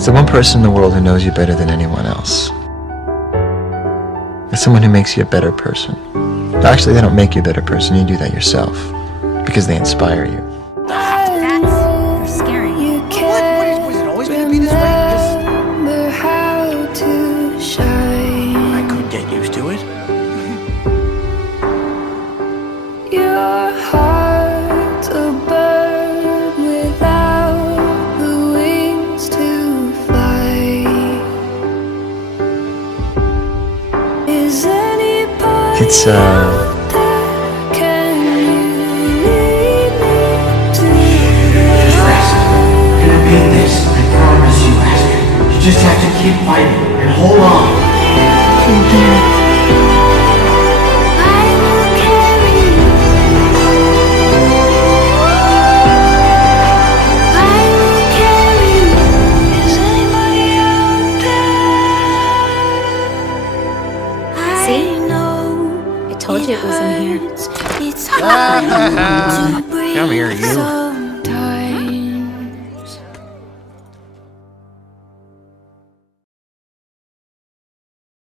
It's the one person in the world who knows you better than anyone else. It's someone who makes you a better person. Actually, they don't make you a better person. You do that yourself because they inspire you. That's scary. What? Was it always going to be this way? I could get used to it. Your heart's a bird without the wings to fly. Is anybody It's can you lead me to Just rest. You're gonna beat this, I promise you, Astrid. You just have to keep fighting and hold on. I will carry you. I will carry you. Is anybody out there? See? I know I told you it was in here. It's hard to breathe Come here, you. sometimes.